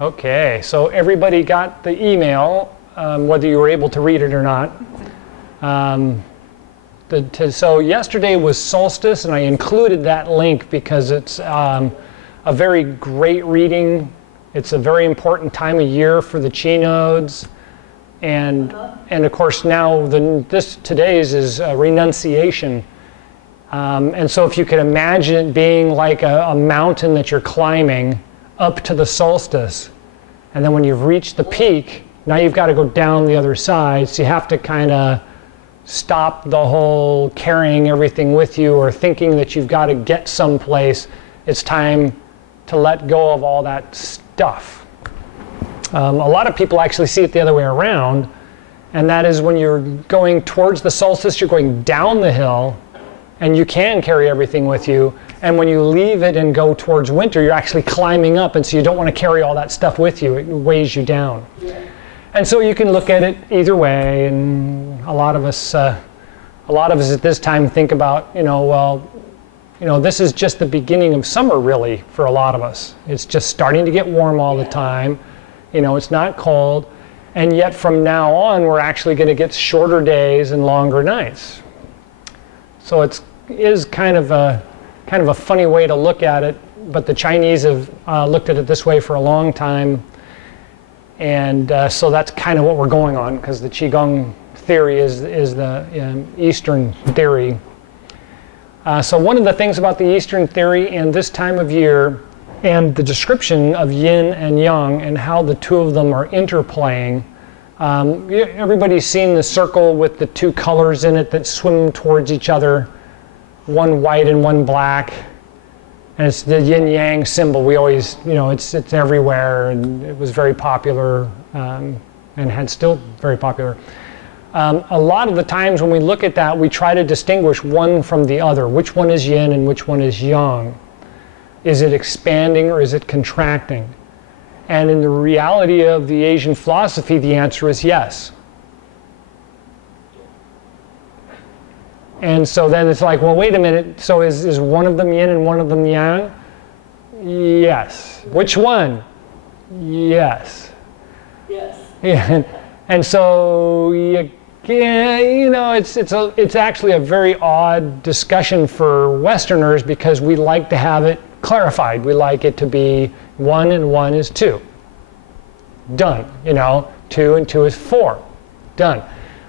Okay, so everybody got the email, whether you were able to read it or not. So yesterday was solstice, and I included that link because it's a very great reading. It's a very important time of year for the Chi nodes. And of course now today's is renunciation. And so if you could imagine it being like a mountain that you're climbing up to the solstice, and then when you've reached the peak, now you've got to go down the other side, so you have to kind of stop the whole carrying everything with you or thinking that you've got to get someplace. It's time to let go of all that stuff. A lot of people actually see it the other way around, and that is when you're going towards the solstice, you're going down the hill, and you can carry everything with you. And when you leave it and go towards winter, you're actually climbing up, and so you don't want to carry all that stuff with you. It weighs you down. Yeah. And so you can look at it either way, and a lot of us at this time think about, this is just the beginning of summer, really, for a lot of us. It's just starting to get warm all the time. It's not cold, and yet from now on, we're actually going to get shorter days and longer nights. So it is kind of a funny way to look at it, but the Chinese have looked at it this way for a long time, and so that's kind of what we're going on, because the Chi Gung theory is the Eastern theory. So one of the things about the Eastern theory and this time of year, and the description of yin and yang and how the two of them are interplaying. Everybody's seen the circle with the two colors in it that swim towards each other, one white and one black, and it's the yin-yang symbol. We always, it's everywhere, and it was very popular, and still very popular. A lot of the times when we look at that, we try to distinguish one from the other. Which one is yin and which one is yang? Is it expanding or is it contracting? And in the reality of the Asian philosophy, the answer is yes. And so then it's like, well, wait a minute, so is one of them yin and one of them yang? Yes. Which one? Yes. Yes. Yeah. And so it's actually a very odd discussion for Westerners, because we like to have it clarified. We like it to be 1 and 1 is 2. Done. 2 and 2 is 4. Done.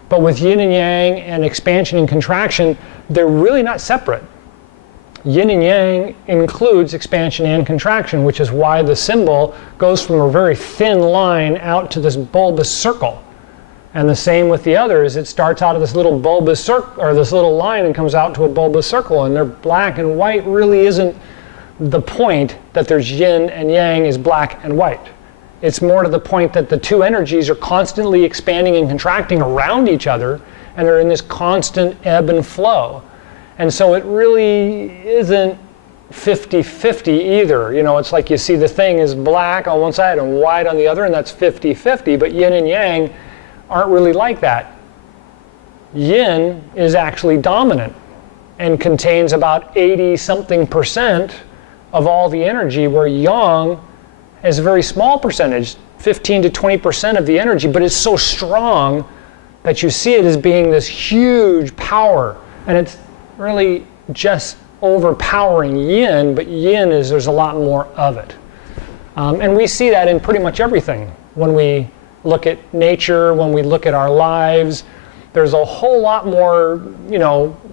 But with yin and yang and expansion and contraction, they're really not separate. Yin and yang includes expansion and contraction, which is why the symbol goes from a very thin line out to this bulbous circle. And the same with the others. It starts out of this little bulbous circle, or this little line, and comes out to a bulbous circle. And they're black and white really isn't the point that there's yin and yang is black and white. It's more to the point that the two energies are constantly expanding and contracting around each other, and they're in this constant ebb and flow. And so it really isn't 50-50 either. It's like you see the thing is black on one side and white on the other, and that's 50-50, but yin and yang aren't really like that. Yin is actually dominant and contains about 80-something% of all the energy, where yang is a very small percentage, 15 to 20% of the energy, but it's so strong that you see it as being this huge power, and it's really just overpowering yin, but yin there's a lot more of it. And we see that in pretty much everything. When we look at nature, when we look at our lives, there's a whole lot more,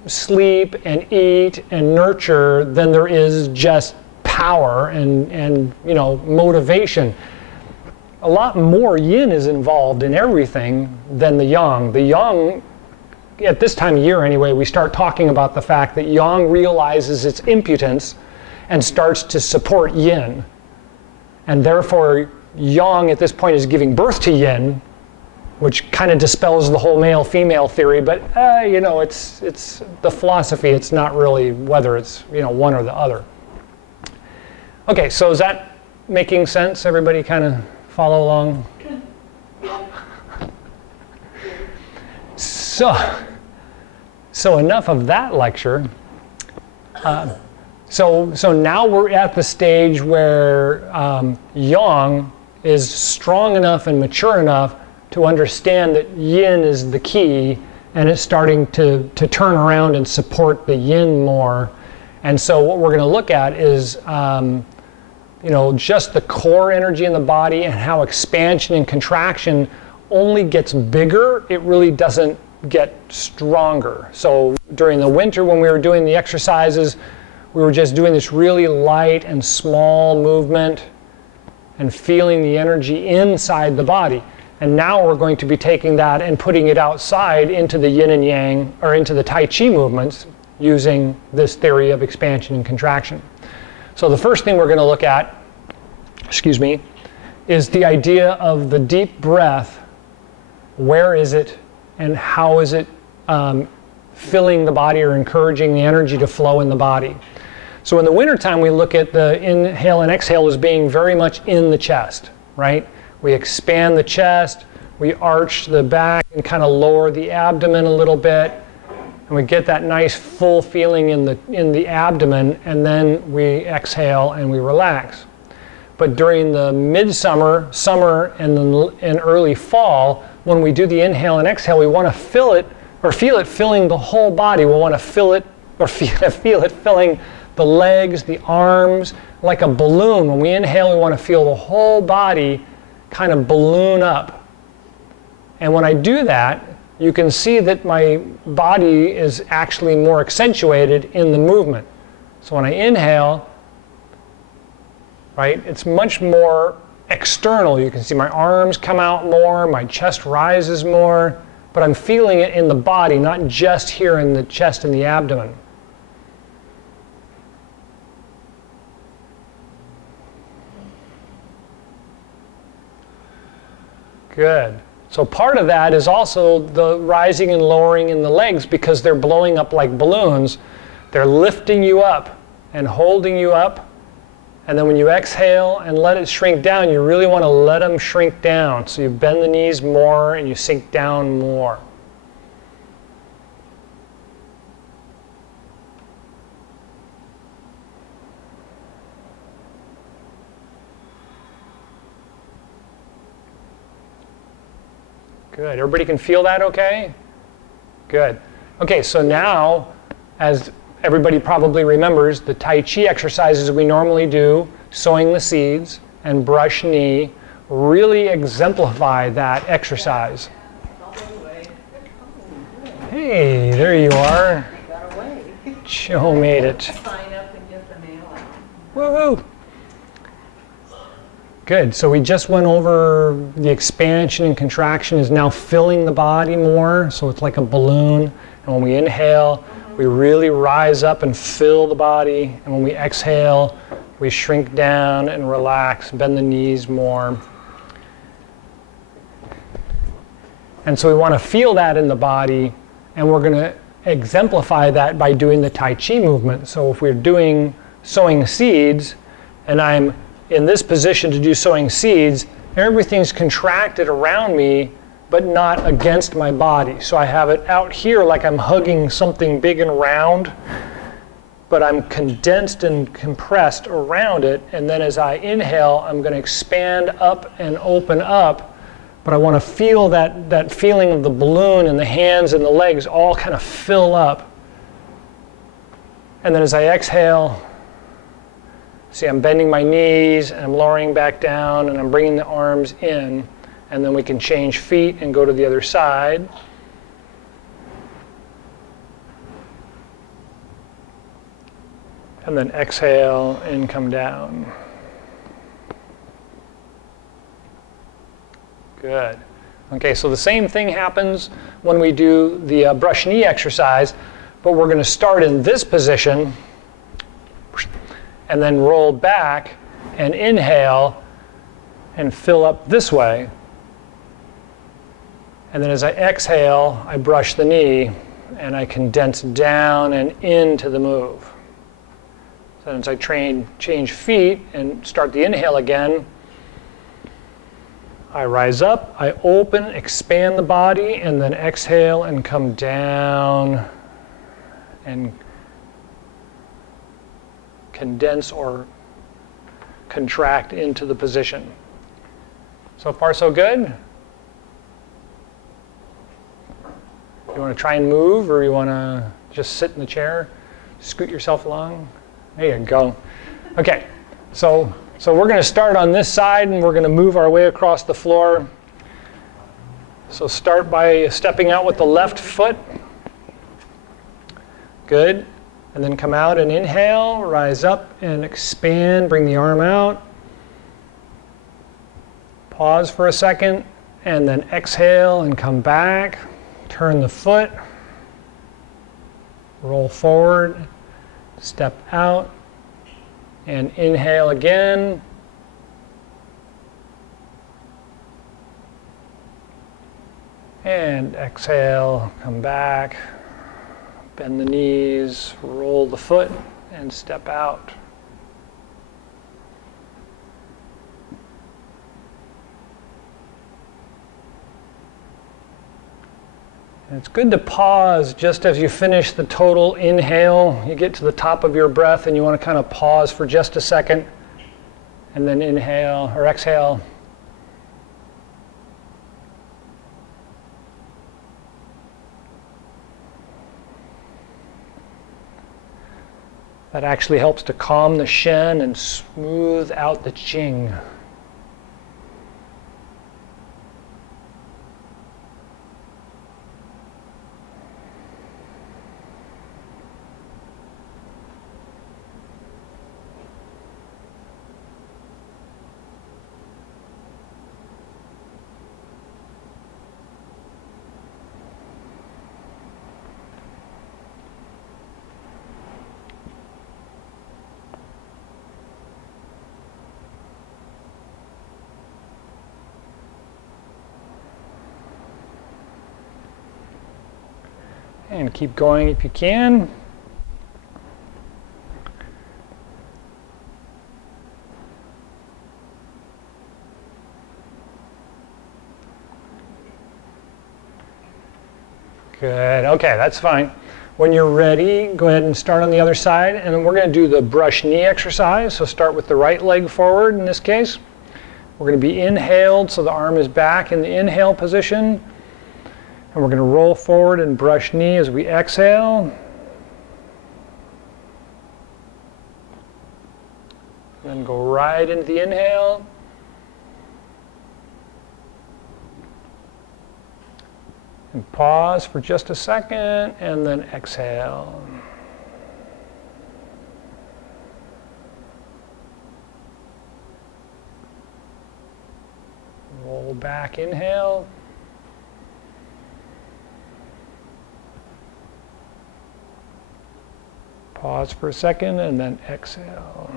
sleep and eat and nurture than there is just power and motivation. A lot more yin is involved in everything than the yang. The yang, at this time of year anyway, we start talking about the fact that yang realizes its impotence and starts to support yin. And therefore, yang at this point is giving birth to yin, which kind of dispels the whole male-female theory, but it's the philosophy. It's not really whether it's one or the other. Okay, so is that making sense? Everybody kind of follow along? So enough of that lecture. So now we're at the stage where yang is strong enough and mature enough to understand that yin is the key, and it's starting to turn around and support the yin more. And so what we're going to look at is just the core energy in the body and how expansion and contraction only gets bigger. It really doesn't get stronger. So during the winter when we were doing the exercises, we were just doing this really light and small movement and feeling the energy inside the body. And now we're going to be taking that and putting it outside into the yin and yang, or into the Tai Chi movements, using this theory of expansion and contraction. So the first thing we're going to look at, is the idea of the deep breath. Where is it, and how is it filling the body or encouraging the energy to flow in the body? So in the wintertime, we look at the inhale and exhale as being very much in the chest, right? We expand the chest, we arch the back and kind of lower the abdomen a little bit, and we get that nice full feeling in the abdomen, and then we exhale and we relax. But during the midsummer, summer, and early fall, when we do the inhale and exhale, we want to feel it filling the whole body. We want to feel it filling the legs, the arms, like a balloon. When we inhale, we want to feel the whole body kind of balloon up. And when I do that, you can see that my body is actually more accentuated in the movement. So when I inhale, right, it's much more external. You can see my arms come out more, my chest rises more, but I'm feeling it in the body, not just here in the chest and the abdomen. Good. So part of that is also the rising and lowering in the legs, because they're blowing up like balloons. They're lifting you up and holding you up. And then when you exhale and let it shrink down, you really want to let them shrink down. So you bend the knees more and you sink down more. Good. Everybody can feel that okay? Good. Okay, so now, as everybody probably remembers, the Tai Chi exercises we normally do, sowing the seeds and brush knee, really exemplify that exercise. Hey, there you are. Joe made it. Woohoo! Good. So we just went over the expansion and contraction is now filling the body more. So it's like a balloon. And when we inhale, we really rise up and fill the body. And when we exhale, we shrink down and relax, bend the knees more. And so we want to feel that in the body. And we're going to exemplify that by doing the Tai Chi movement. So if we're doing sowing seeds, and I'm in this position to do sowing seeds, everything's contracted around me, but not against my body. So I have it out here like I'm hugging something big and round, but I'm condensed and compressed around it. And then as I inhale, I'm going to expand up and open up, but I want to feel that feeling of the balloon and the hands and the legs all kind of fill up. And then as I exhale, see, I'm bending my knees, and I'm lowering back down, and I'm bringing the arms in. And then we can change feet and go to the other side. And then exhale and come down. Good. Okay, so the same thing happens when we do the brush knee exercise, but we're going to start in this position and then roll back and inhale and fill up this way. And then as I exhale, I brush the knee and I condense down and into the move. So as I change feet and start the inhale again, I rise up, I open, expand the body, and then exhale and come down and condense or contract into the position. So far, so good? You want to try and move, or you want to just sit in the chair, scoot yourself along? There you go. Okay, so we're going to start on this side, and we're going to move our way across the floor. So start by stepping out with the left foot. Good. And then come out and inhale, rise up and expand, bring the arm out. Pause for a second, and then exhale and come back. Turn the foot. Roll forward, step out, and inhale again. And exhale, come back. Bend the knees, roll the foot, and step out. And it's good to pause just as you finish the total inhale. You get to the top of your breath and you want to kind of pause for just a second, and then inhale or exhale. That actually helps to calm the Shen and smooth out the Qing. And keep going if you can. Good. Okay, that's fine. When you're ready, go ahead and start on the other side. And then we're going to do the brush knee exercise. So start with the right leg forward in this case. We're going to be inhaled, so the arm is back in the inhale position. And we're going to roll forward and brush knee as we exhale. Then go right into the inhale. And pause for just a second, and then exhale. Roll back, inhale. Pause for a second and then exhale.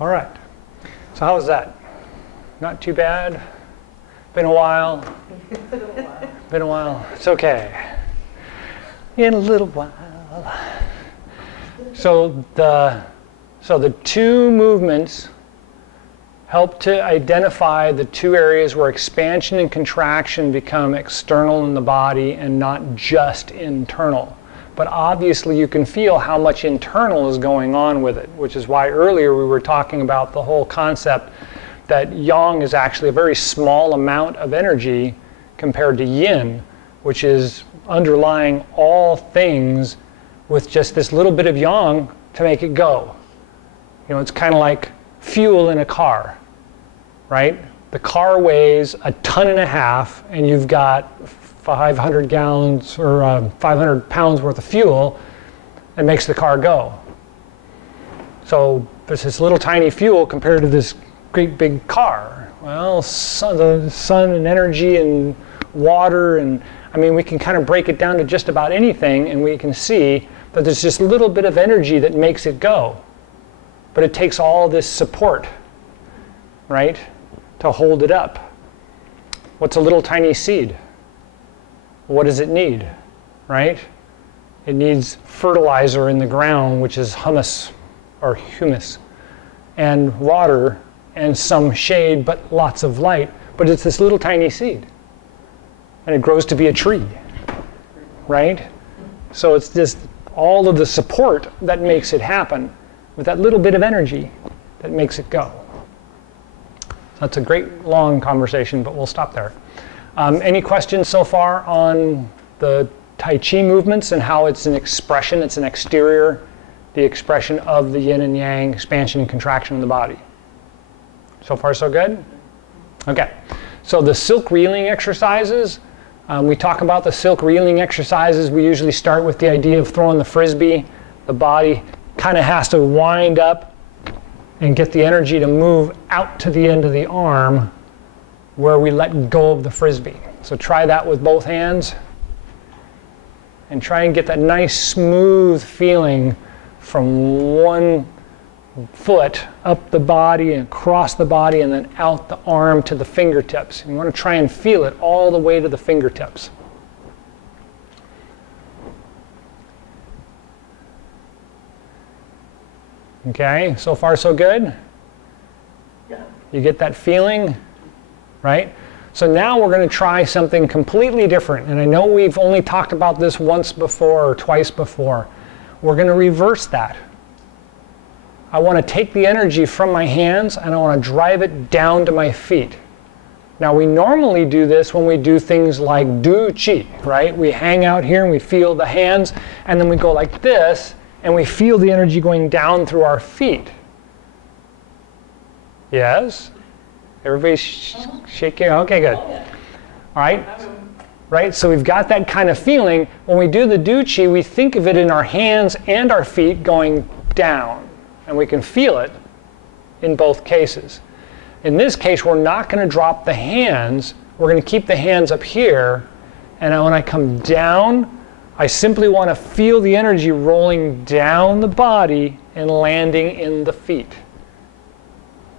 All right. So how was that? Not too bad? Been a while? Been a while. It's okay. In a little while. So the two movements help to identify the two areas where expansion and contraction become external in the body and not just internal. But obviously you can feel how much internal is going on with it, which is why earlier we were talking about the whole concept that yang is actually a very small amount of energy compared to yin, which is underlying all things with just this little bit of yang to make it go. You know, it's kind of like fuel in a car, right? The car weighs 1.5 tons and you've got 500 gallons or 500 pounds worth of fuel and makes the car go. So there's this little tiny fuel compared to this great big car. Well, the sun and energy and water, and I mean, we can kind of break it down to just about anything, and we can see that there's just a little bit of energy that makes it go. But it takes all this support, right, to hold it up. What's a little tiny seed? What does it need, right? It needs fertilizer in the ground, which is humus, and water, and some shade, but lots of light. But it's this little tiny seed. And it grows to be a tree, right? So it's just all of the support that makes it happen with that little bit of energy that makes it go. That's a great long conversation, but we'll stop there. Any questions so far on the Tai Chi movements and how it's an expression, it's an exterior, the expression of the yin and yang, expansion and contraction of the body? So far so good? Okay, so the silk reeling exercises, we talk about the silk reeling exercises. We usually start with the idea of throwing the frisbee. The body kind of has to wind up and get the energy to move out to the end of the arm where we let go of the frisbee. So try that with both hands and try and get that nice smooth feeling from one foot up the body and across the body and then out the arm to the fingertips. You want to try and feel it all the way to the fingertips. Okay, so far so good? Yeah. You get that feeling, right? So now we're going to try something completely different. And I know we've only talked about this once before or twice before. We're going to reverse that. I want to take the energy from my hands and I want to drive it down to my feet. Now we normally do this when we do things like Do Chi, right? We hang out here and we feel the hands and then we go like this and we feel the energy going down through our feet. Yes? Everybody's shaking? Okay, good. All right? Right? So we've got that kind of feeling. When we do the Do Chi, we think of it in our hands and our feet going down. And we can feel it in both cases. In this case, we're not going to drop the hands. We're going to keep the hands up here. And when I come down, I simply want to feel the energy rolling down the body and landing in the feet.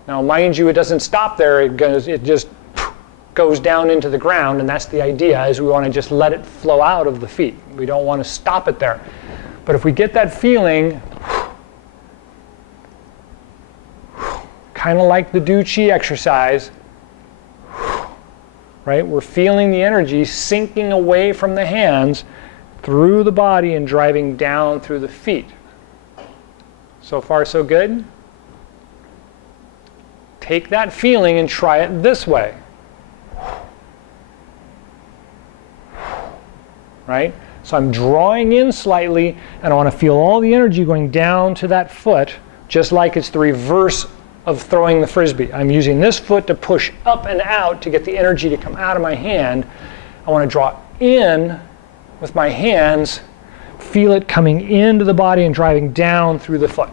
Now, mind you, it doesn't stop there. It just goes down into the ground. And that's the idea, is we want to just let it flow out of the feet. We don't want to stop it there. But if we get that feeling, kind of like the Do Chi exercise, right? We're feeling the energy sinking away from the hands through the body and driving down through the feet. So far, so good? Take that feeling and try it this way. Right? So I'm drawing in slightly, and I want to feel all the energy going down to that foot, just like it's the reverse of throwing the frisbee. I'm using this foot to push up and out to get the energy to come out of my hand. I want to draw in with my hands, feel it coming into the body and driving down through the foot.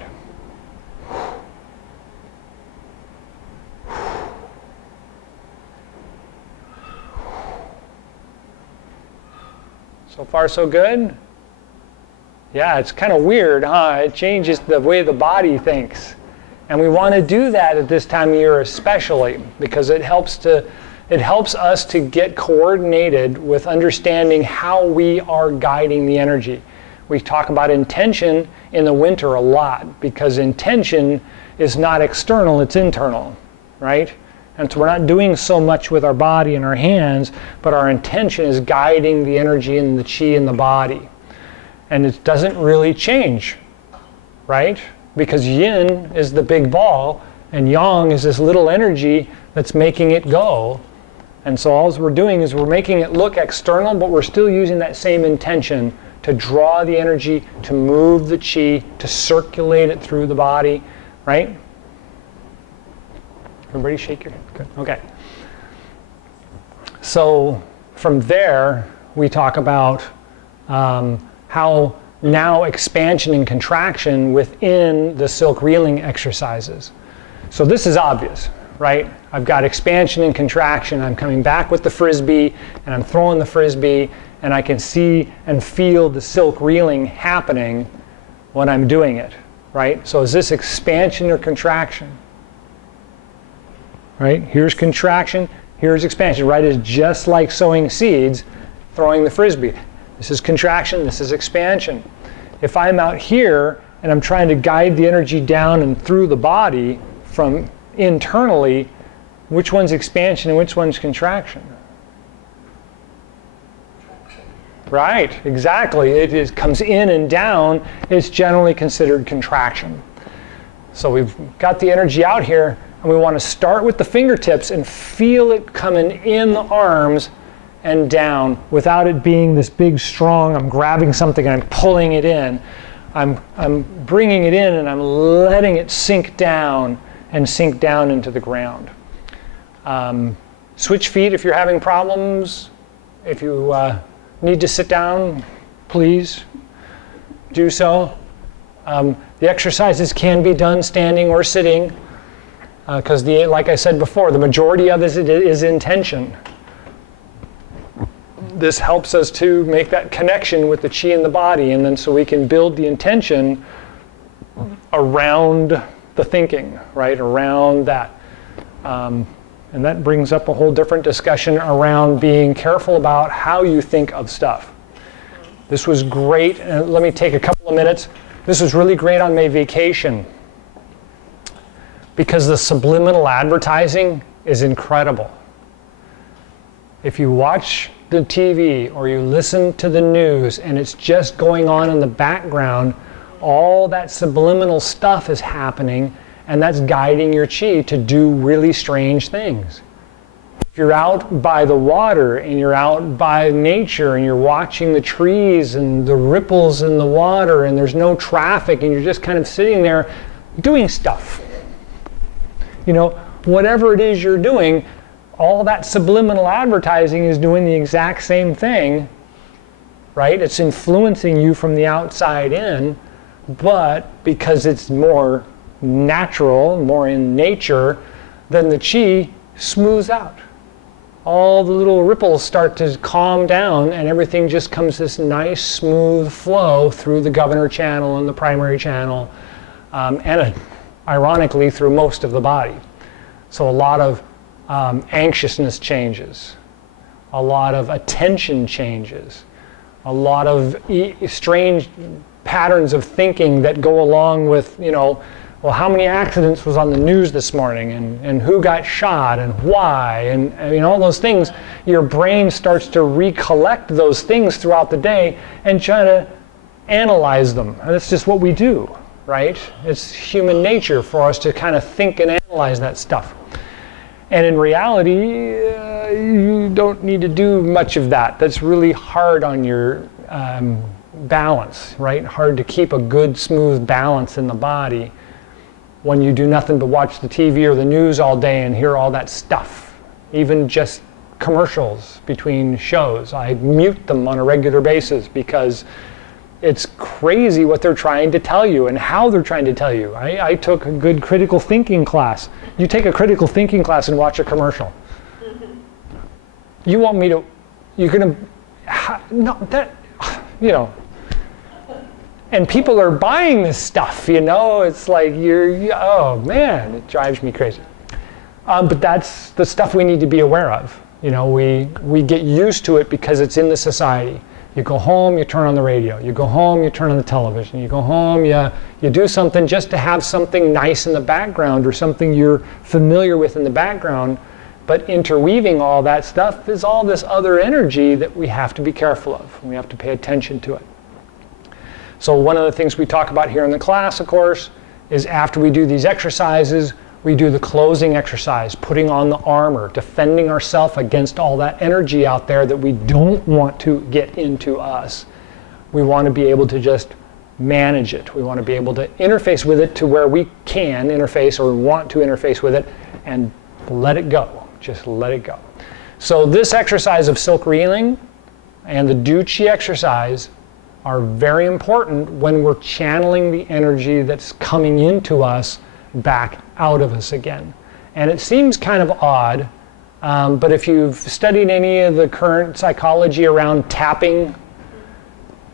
So far, so good? Yeah, it's kind of weird, huh? It changes the way the body thinks. And we want to do that at this time of year especially, because it helps us to get coordinated with understanding how we are guiding the energy. We talk about intention in the winter a lot, because intention is not external, it's internal, right? And so we're not doing so much with our body and our hands, but our intention is guiding the energy and the chi in the body. And it doesn't really change, right? Because yin is the big ball, and yang is this little energy that's making it go. And so all we're doing is we're making it look external, but we're still using that same intention to draw the energy, to move the chi, to circulate it through the body, right? Everybody shake your head. Good. Okay. So from there, we talk about how now expansion and contraction within the silk reeling exercises. So this is obvious, right? I've got expansion and contraction. I'm coming back with the frisbee, and I'm throwing the frisbee, and I can see and feel the silk reeling happening when I'm doing it, right? So is this expansion or contraction? Right? Here's contraction, here's expansion, right? It's just like sowing seeds, throwing the frisbee. This is contraction, this is expansion. If I'm out here and I'm trying to guide the energy down and through the body from internally, which one's expansion and which one's contraction? Right, exactly. It comes in and down. It's generally considered contraction. So we've got the energy out here, and we want to start with the fingertips and feel it coming in the arms and down without it being this big, strong, I'm grabbing something and I'm pulling it in. I'm bringing it in and I'm letting it sink down and sink down into the ground. Switch feet if you're having problems. If you need to sit down, please do so. The exercises can be done standing or sitting, because like I said before, the majority of it is intention. This helps us to make that connection with the chi in the body, and then so we can build the intention around the thinking, right, around that. And that brings up a whole different discussion around being careful about how you think of stuff. This was great. Let me take a couple of minutes. This was really great on my vacation, because the subliminal advertising is incredible. If you watch the TV or you listen to the news and it's just going on in the background, all that subliminal stuff is happening, and that's guiding your chi to do really strange things. If you're out by the water and you're out by nature and you're watching the trees and the ripples in the water and there's no traffic and you're just kind of sitting there doing stuff, you know, whatever it is you're doing, all that subliminal advertising is doing the exact same thing, right? It's influencing you from the outside in, but because it's more natural, more in nature, then the chi smooths out. All the little ripples start to calm down, and everything just comes this nice smooth flow through the governor channel and the primary channel, and ironically through most of the body. So a lot of anxiousness changes, a lot of attention changes, a lot of strange patterns of thinking that go along with, you know, well, how many accidents was on the news this morning, and who got shot, and why, and I mean, all those things. Your brain starts to recollect those things throughout the day and try to analyze them. And that's just what we do, right? It's human nature for us to kind of think and analyze that stuff. And in reality, you don't need to do much of that. That's really hard on your balance, right? Hard to keep a good, smooth balance in the body when you do nothing but watch the TV or the news all day and hear all that stuff. Even just commercials between shows. I mute them on a regular basis because it's crazy what they're trying to tell you and how they're trying to tell you. I took a good critical thinking class. You take a critical thinking class and watch a commercial. You want me to, you're gonna, no, that, you know, And people are buying this stuff, you know? It's like, oh man, it drives me crazy. But that's the stuff we need to be aware of. You know, we get used to it because it's in the society. You go home, you turn on the radio. You go home, you turn on the television. You go home, you do something just to have something nice in the background or something you're familiar with in the background. But interweaving all that stuff is all this other energy that we have to be careful of. We have to pay attention to it. So one of the things we talk about here in the class, of course, is after we do these exercises, we do the closing exercise, putting on the armor, defending ourselves against all that energy out there that we don't want to get into us. We want to be able to just manage it. We want to be able to interface with it to where we can interface or want to interface with it and let it go. Just let it go. So this exercise of silk reeling and the Du Chi exercise are very important when we're channeling the energy that's coming into us back out of us again. And it seems kind of odd, but if you've studied any of the current psychology around tapping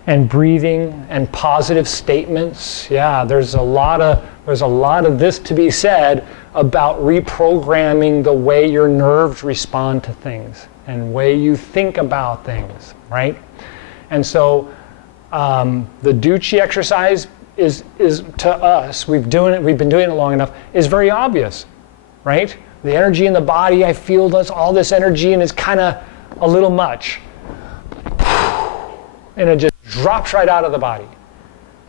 and breathing and positive statements, yeah, there's a lot of this to be said about reprogramming the way your nerves respond to things and way you think about things, right? And so the Du Chi exercise is to us, we've been doing it long enough, is very obvious, right? The energy in the body, I feel all this energy and it's kind of a little much. And it just drops right out of the body.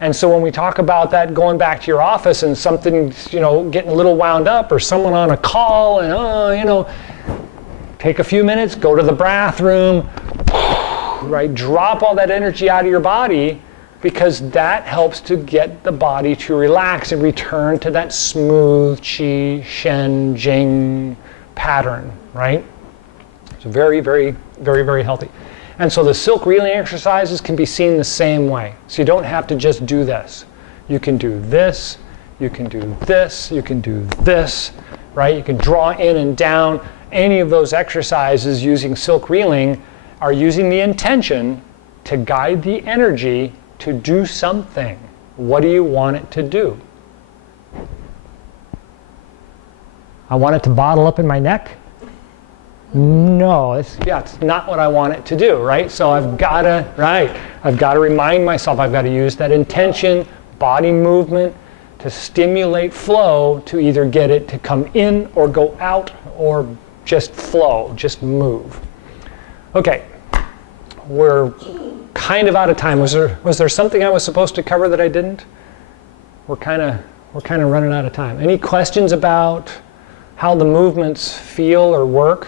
And so when we talk about that going back to your office and something, you know, getting a little wound up or someone on a call and, you know, take a few minutes, go to the bathroom, right? Drop all that energy out of your body, because that helps to get the body to relax and return to that smooth Qi, Shen, Jing pattern, right? It's very, very, very, very healthy. And so the silk reeling exercises can be seen the same way. So you don't have to just do this. You can do this, you can do this, you can do this, right? You can draw in and down. Any of those exercises using silk reeling are using the intention to guide the energy to do something. What do you want it to do? I want it to bottle up in my neck? No, it's not what I want it to do, right? So I've got to remind myself, I've got to use that intention, body movement to stimulate flow to either get it to come in or go out or just flow, just move. Okay, we're kind of out of time. Was there something I was supposed to cover that I didn't? We're kind of running out of time. Any questions about how the movements feel or work?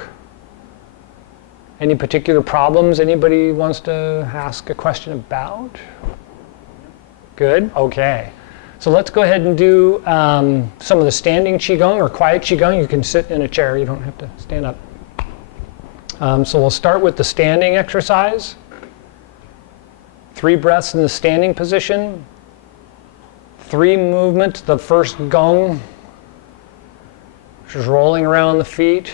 Any particular problems anybody wants to ask a question about? Good, okay. So let's go ahead and do some of the standing Qigong or quiet Qigong. You can sit in a chair, you don't have to stand up. So we'll start with the standing exercise. 3 breaths in the standing position. 3 movements, the first gong, which is rolling around the feet.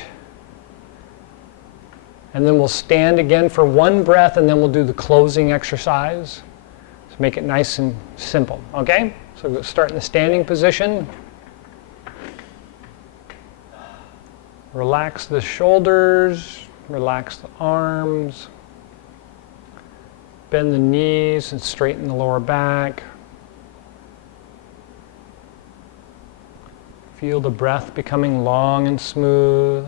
And then we'll stand again for 1 breath, and then we'll do the closing exercise. So make it nice and simple, okay? So we'll start in the standing position. Relax the shoulders, relax the arms. Bend the knees and straighten the lower back. Feel the breath becoming long and smooth.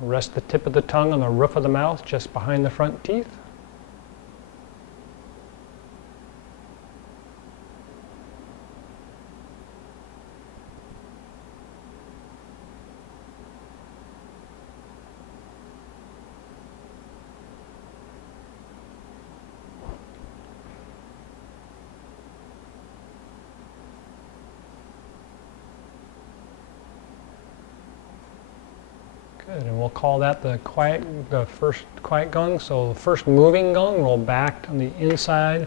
Rest the tip of the tongue on the roof of the mouth, just behind the front teeth. Good, and we'll call that the first quiet gong. So the first moving gong, roll back on the inside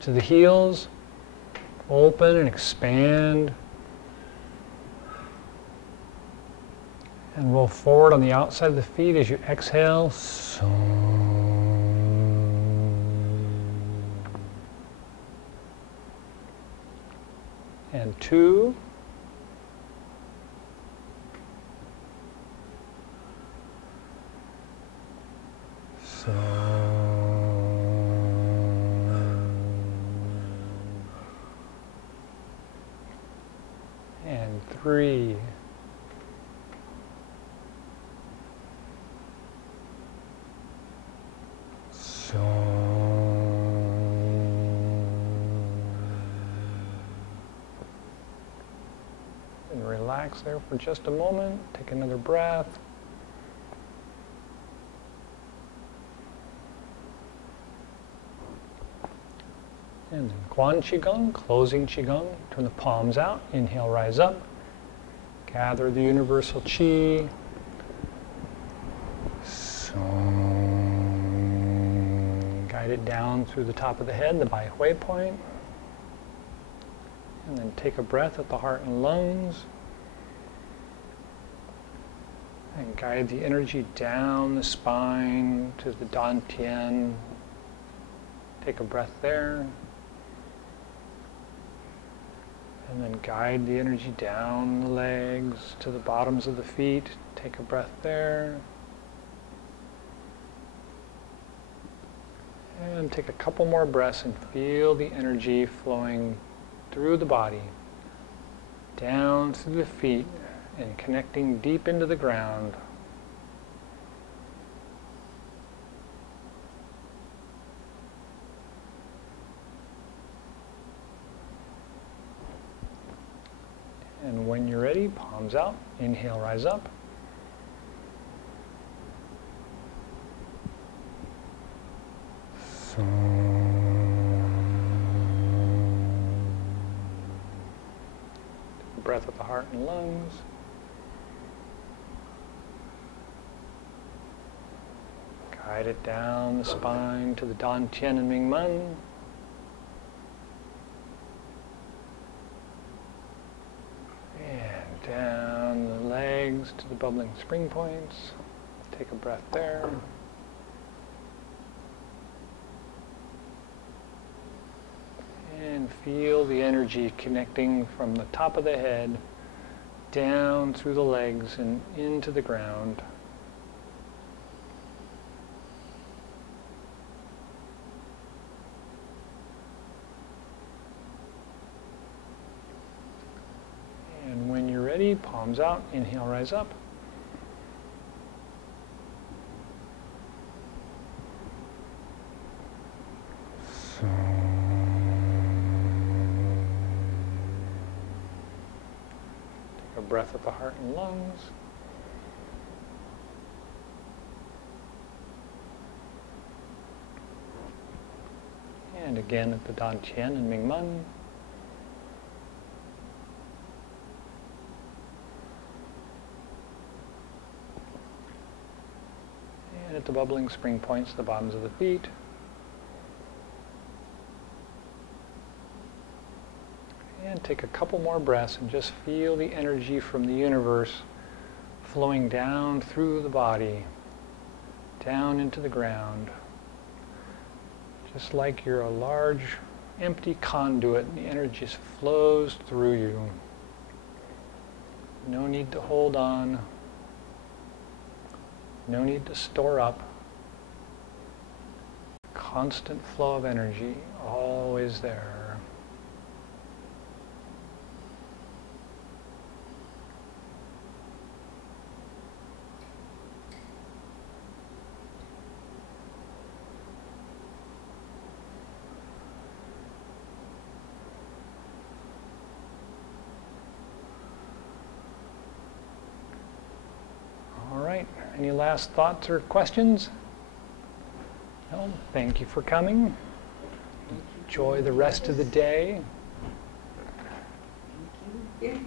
to the heels, open and expand, and roll forward on the outside of the feet as you exhale. and 2. And 3. And relax there for just a moment. Take another breath. And then Chi Gung, closing Chi Gung. Turn the palms out. Inhale, rise up. Gather the universal Chi. Guide it down through the top of the head, the Bai Hui point. And then take a breath at the heart and lungs. And guide the energy down the spine to the Dantian. Take a breath there. And then guide the energy down the legs to the bottoms of the feet. Take a breath there. And take a couple more breaths and feel the energy flowing through the body, down through the feet, and connecting deep into the ground. And when you're ready, palms out, inhale, rise up. Take a breath at the heart and lungs. Guide it down the spine to the Dantian and Mingmen. And down the legs to the bubbling spring points. Take a breath there. And feel the energy connecting from the top of the head down through the legs and into the ground. And when you're ready, palms out, inhale, rise up. Breath at the heart and lungs. And again at the Dantian and Mingmen. And at the bubbling spring points, the bottoms of the feet. And take a couple more breaths and just feel the energy from the universe flowing down through the body, down into the ground. Just like you're a large, empty conduit, the energy just flows through you. No need to hold on. No need to store up. Constant flow of energy, always there. Any last thoughts or questions? No? Thank you for coming. Enjoy the rest of the day. Thank you.